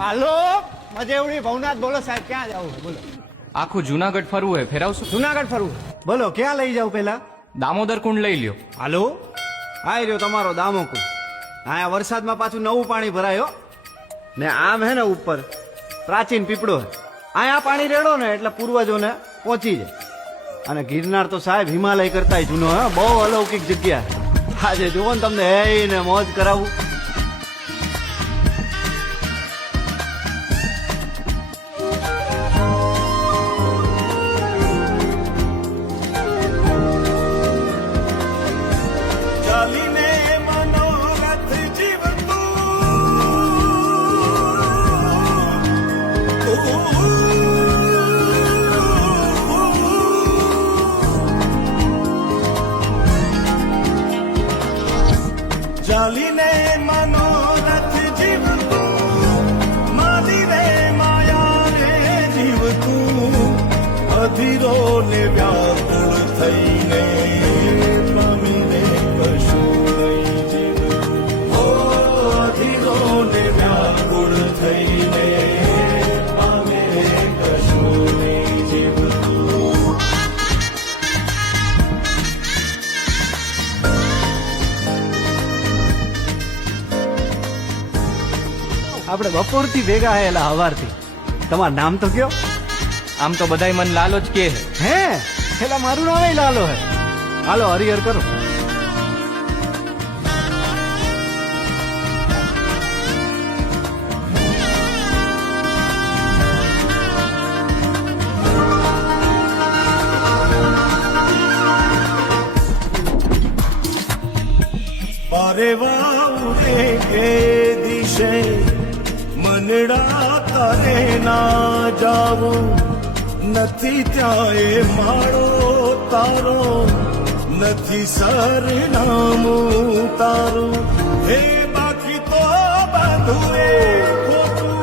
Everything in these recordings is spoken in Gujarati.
હાલો મજેવડી ભવનાથ બોલો સાહેબ, ક્યાં જવું બોલો? આખું જુનાગઢ ફરવું હોય, ફેરાવશો? જુનાગઢ ફરવું બોલો, ક્યાં લઈ જાવ પેલા? દામોદર કુંડ લઈ લ્યો. હાલો આય રહ્યો તમારો દામોકુ. અહીંયા વરસાદમાં પાછું નવું પાણી ભરાયો ને આમ હે ને ઉપર પ્રાચીન પીપળો હે. અહીંયા પાણી રેડો ને એટલે પૂર્વજોને પહોંચી જાય. અને ગિરનાર તો સાહેબ હિમાલય કરતા જૂનો હે, બહુ અલૌકિક જગ્યા. આજે જુઓ ને તમને હે ને મોજ કરાવું. ચાલીને મનોરથ જીવતું, માલીને માયા રે જીવતું, અધીરો ને વ્યાકુળ થઈને પામીને કશું નહીં જીવતું. ઓ અધીરો ને વ્યાકુળ થઈને પામીને કશું નહીં જીવતું. આપણે બપોરથી ભેગા હેલા હવારથી. તમારું નામ તો કયો? આમ તો બધાય મન લાલો જ કે હે પેલા મારું નામ લાલો હે. હાલો હરિહર કરો. પારે વાઉરે કે દિશે મનડા તારે ના જાવું, નથી ત્યાં એ માળો તારો, નથી સરનામું તારું. હે બાકી તો બધું એ ખોટું.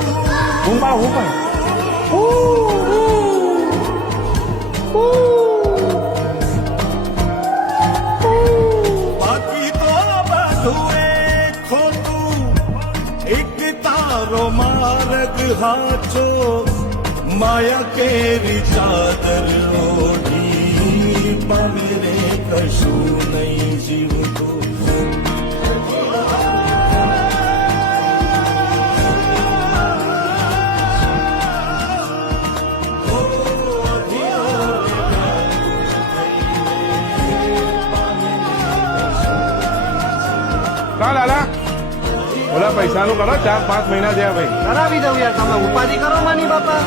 બાકી તો બધું એ ખોટું, એક તારો માર્ગ હાચો, માયા કેરી ચાદર ઓઢી પામે રે કશું નહીં જીવતું. કા લાલા ઓલા પૈસાનું કરો, 4-5 મહિના થયા ભાઈ. કરાવી દઉં યાર, તમે ઉપાધિ કરો માની બાપા.